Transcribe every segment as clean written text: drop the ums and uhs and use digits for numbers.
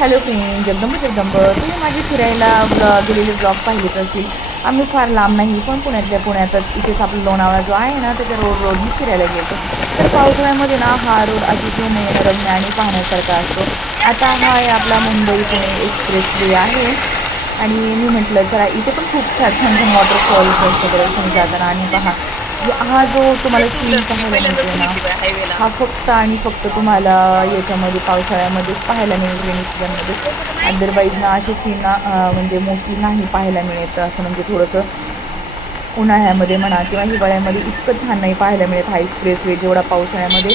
Hello friend, Jagdamb Jagdamb. तुम्ही माझी फिरायला गेलेले ब्लॉग पाहिलेच असतील. आम्ही फार लांब नाही, पण पुण्यातल्या पुण्यातच इथेच आपला लोणावळा जो आहे ना, त्याच्या रोडनी फिरायला गेलो. तर पावसाळ्यामध्ये ना हा रोड अतिशय नयनरम्य आणि पाहण्यासारखा असतो. आता हा आहे आपला मुंबई पुणे एक्सप्रेस वे आहे. आणि मी म्हटलं चला इथे पण खूप छान छान वॉटरफॉल्स असतात रस्त्याने जाताना. आणि पहा, हा जो हे तुम्हाला टू सीन व्हीलर मी पाहायला पहिल्यांदाच मिळतोय ना, बघितली बघा हायवेला. हा फक्त आणि फक्त तुम्हाला याच्यामध्ये पावसाळ्यामध्येच पाहायला मिळेल, रेनी सीझनमध्ये. अदरवाईज ना असे सीन ना म्हणजे मोस्टली नाही पाहायला मिळत. असं म्हणजे थोडंसं उन्हाळ्यामध्ये म्हणा किंवा हिवाळ्यामध्ये इतकं छान नाही पाहायला मिळत हा एक्सप्रेसवे, जेवढा पावसाळ्यामध्ये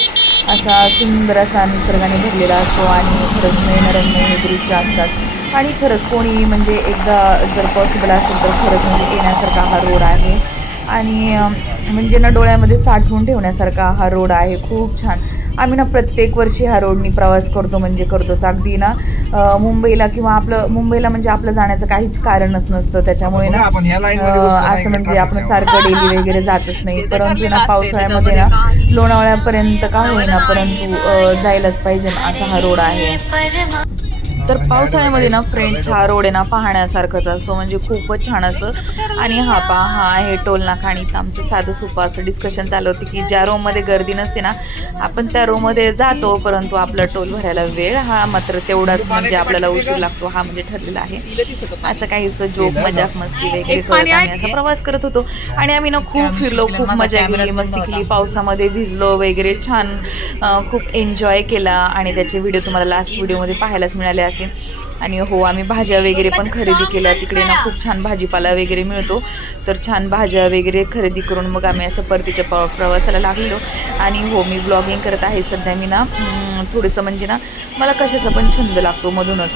असा सुंदर असा निसर्गाने भरलेला असतो. आणि खरंच नयनरम्य हे दृश्य असतात. आणि खरंच कोणी म्हणजे एकदा जर पॉसिबल असेल तर खरंच म्हणजे येण्यासारखा हा रोड आहे. आणि म्हणजे ना डोळ्यामध्ये साठवून ठेवण्यासारखा हा रोड आहे. खूप छान. आम्ही ना प्रत्येक वर्षी ह्या रोडनी प्रवास करतो, म्हणजे करतोच. अगदी ना मुंबईला किंवा आपलं मुंबईला म्हणजे आपलं जाण्याचं काहीच कारणच नसतं. आता त्याच्यामुळे बघा ना आपण ह्या लाईन मध्ये बसलो नाही असं का म्हणजे आपण ट्रॅफिकच्या सारखं डेली वगैरे जातच नाही. ते तर परंतु ना ठरलेलं असते पावसाळ्यामध्ये त्याच्यामध्ये ना काही लोणावळ्यापर्यंत का होईना नवराई परंतु माझ्या जायलाच पाहिजे असा हा रोड आहे. तर पावसाळ्यामध्ये ना फ्रेंड्स हा रोड आहे ना पाहण्यासारखंच असतो, म्हणजे खूपच छान असतं. आणि हा पहा, हा आहे टोल नाका. आणि इथं आमचं साधं सोपं असं डिस्कशन चालू होतं की ज्या रोमध्ये गर्दी नसते ना, आपण त्या रोमध्ये जातो, परंतु आपला टोल भरायला वेळ हा मात्र म्हणजे तेवढाच म्हणजे पाण्याची आपल्याला बाटली दे उशीर ग. लागतो, हा म्हणजे ठरलेला आहे. तिला दिसत असं पाणी. काहीसं जोक केलं ना. मजाक मस्ती वगैरे एक पाणी करत आम्ही असा आहे. प्रवास करत होतो. आणि आम्ही ना खूप फिरलो, खूप माझा मजा केली, कॅमेराच बंद मस्ती होता. केली, पावसामध्ये भिजलो वगैरे छान. खूप एन्जॉय केला. आणि त्याचे व्हिडिओ तुम्हाला लास्ट व्हिडिओमध्ये पाहायलाच मिळाले असेल. आणि हो, आम्ही भाज्या वगैरे पण खरेदी केल्या. तिकडे ना खूप छान भाजीपाला वगैरे मिळतो. तर छान भाज्या वगैरे खरेदी करून मग आम्ही असं परतीच्या प्रवासाला लागलेलो. आणि हो, मी ब्लॉगिंग करत आहे सध्या. मी ना थोडंसं म्हणजे ना मला कशाचा पण छंद लागतो मधूनच.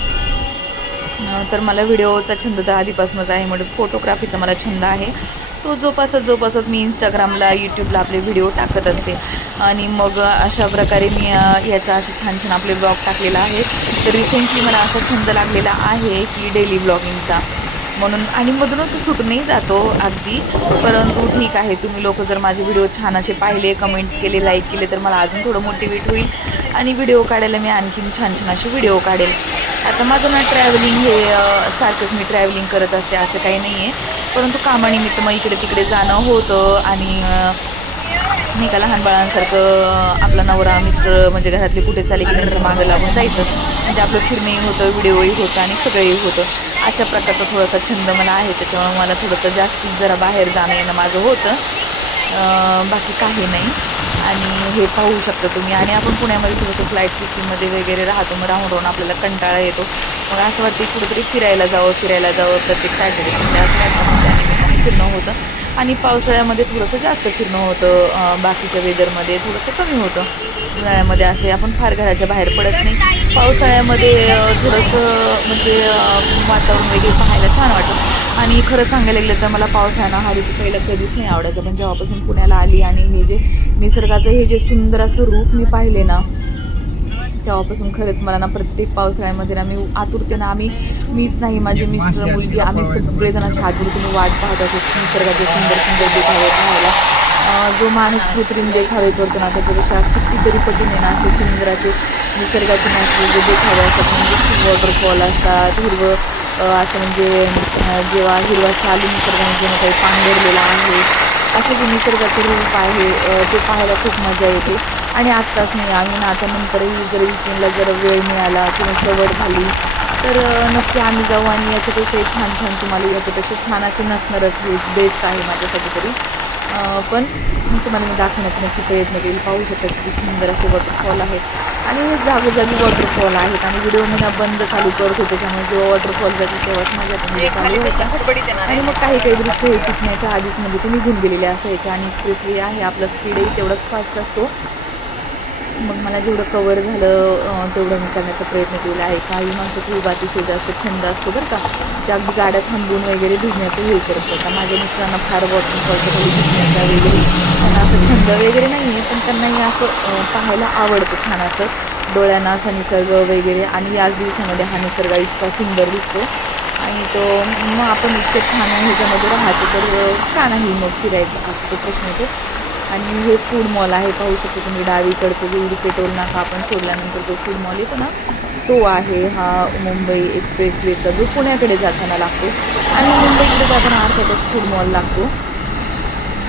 तर मला व्हिडिओचा छंद तर आधीपासूनच आहे, म्हणजे फोटोग्राफीचा मला छंद आहे. तो जोपासत मी इंस्टाग्रामला, यूट्यूबला आपले व्हिडिओ टाकत असते. आणि मग अशा प्रकारे मी याचा असे छान छान आपले ब्लॉग टाकलेला आहे. तर रिसेंटली मला असा छंद लागलेला आहे की डेली ब्लॉगिंगचा, म्हणून. आणि मधूनच सुटूनही जातो अगदी. परंतु ठीक आहे, तुम्ही लोक जर माझे व्हिडिओ छान असे पाहिले, कमेंट्स केले, लाईक केले, तर मला अजून थोडं मोटिवेट होईल. आणि व्हिडिओ काढायला मी आणखीन छान छान असे व्हिडिओ काढेल. आता माझं ना ट्रॅव्हलिंग हे सारखंच मी ट्रॅव्हलिंग करत असते असं काही नाही आहे. परंतु कामानिमित्त मग इकडे तिकडे जाणं होतं. आणि नाही का, लहान बाळांसारखं आपला नवरा मिस्टर म्हणजे घरातले कुठे चाले की त्यांच्या मागं लागून जायचं, म्हणजे आपलं फिरणंही होतं, व्हिडिओही होतं आणि सगळंही होतं. अशा प्रकारचा थोडासा छंद मला आहे. त्याच्यामुळे मला थोडंसं जास्तीत जरा बाहेर जाणं येणं माझं होतं. बाकी काही नाही. आणि हे पाहू शकता तुम्ही. आणि आपण पुण्यामध्ये थोडंसं फ्लाईट सिस्टीममध्ये वगैरे राहतो, मग राहून राहून आपल्याला कंटाळा येतो. मग असं वाटतं की कुठेतरी फिरायला जावं. प्रत्येक सॅटर्डे संडे असं वाटतं, मग त्यानिमित्ताने फिरणं होतं. आणि पावसाळ्यामध्ये थोडंसं जास्त फिरणं होतं, बाकीच्या वेदरमध्ये थोडंसं कमी होतं. उन्हाळ्यामध्ये असे आपण फार घराच्या बाहेर पडत नाही. पावसाळ्यामध्ये थोडंसं म्हणजे वातावरण वगैरे पाहायला छान वाटतं. आणि खरं सांगायला गेलं तर मला पावसाळा हा ऋतू पहिला कधीच नाही आवडायचा, पण जेव्हापासून पुण्याला आली आणि हे जे निसर्गाचं हे जे सुंदर असं रूप मी पाहिले ना, तेव्हापासून खरंच मला ना प्रत्येक पावसाळ्यामध्ये ना मी आतुरतेनं मीच नाही, माझे एक मिस्टर, माशी आली मुलगी, तिला आम्ही पळवायचं सगळेजण बंद अशा करायचं. आतुरतेने वाट पाहत असतो निसर्गाचे सुंदर सुंदर देखावे पाहायला. जो माणूस कृत्रिम देखावे करतो ना, त्याच्यापेक्षा कितीतरी पटीने ना असे सुंदर असे निसर्गाचे नॅचरल जे देखावे असतात, म्हणजे खूप वॉटरफॉल असतात, हिरवं असं म्हणजे जेव्हा हिरवा शालू निसर्गाने जणू काही पांघरलेला आहे, असं जे निसर्गाचं रूप आहे ते पाहायला खूप मजा येते. आणि आत्ताच नाही, आम्ही ना आता नंतरही जर विकेंडला जर वेळ मिळाला किंवा सवड झाली तर नक्की आम्ही जाऊ. आणि याच्यापेक्षा छान छान तुम्हाला याच्यापेक्षा छान असे नसणारच, हे बेस्ट आहे माझ्यासाठी तरी. पण तुम्हाला मी दाखवण्याचा नक्की प्रयत्न करेल. पाहू शकता किती सुंदर असे वॉटरफॉल आहेत. आणि हे जागोजागी वॉटरफॉल आहेत. आणि व्हिडिओ मी ना बंद चालू करत होते, त्याच्यामुळे जेव्हा वॉटरफॉल जातील तेव्हाच माझा पण व्हिडिओ एक चालू खाली व्हायचा. तसं खडबडीत येणार आणि आहे. मग काही काही दृश्य हे टिकण्याच्या आधीच म्हणजे ते निघून गेलेले असायचे. आणि एक्सप्रेसवे आहे, आपला स्पीडही तेवढाच फास्ट असतो. मग मला जेवढं कव्हर झालं तेवढं मी करण्याचा प्रयत्न केलेला आहे. काही माणसं खूप अतिशय जास्त छंद असतो बरं का, ते अगदी गाड्या थांबवून वगैरे भिजण्याचं हे करत. आता माझ्या मिस्टरांना फार वॉटरफॉलच्या खाली भिजण्याचा वगैरे त्यांना असं छंद वगैरे नाही आहे, पण त्यांनाही असं पाहायला आवडतं छान असं डोळ्यांना असा निसर्ग वगैरे. आणि याच दिवसामध्ये हा निसर्ग इतका सुंदर दिसतो. आणि तो मग आपण इतकं छान ह्याच्यामध्ये राहतो, तर का नाही मग फिरायचं, असा तो प्रश्न येतो. आणि हे फूड मॉल आहे, पाहू शकतो तुम्ही डावीकडचं जे उडसे टोल नाका आपण सोडल्यानंतर जो फूड मॉल येतो ना तो आहे हा मुंबई एक्सप्रेसवेचा, जो पुण्याकडे जाताना लागतो आणि मुंबईकडे जाताना अर्थातच फूड मॉल लागतो.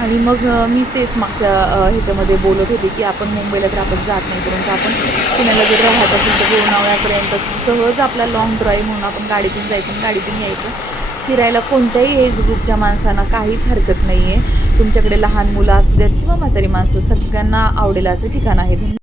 आणि मग मी तेच मागच्या ह्याच्यामध्ये बोलत होते की आपण मुंबईला तर आपण जात नाही, परंतु आपण पुण्याला जर राहत असेल तर लोणावळ्यापर्यंत सहज आपला लाँग ड्राईव्ह म्हणून आपण गाडीतून जायचं आणि गाडीतून यायचं. फिरायला कोणत्याही एज ग्रुपच्या माणसांना काहीच हरकत नाही आहे. तुमच्याकडे लहान मुलं असू द्यात किंवा म्हातारी माणसं, सगळ्यांना आवडेल असं ठिकाण आहे.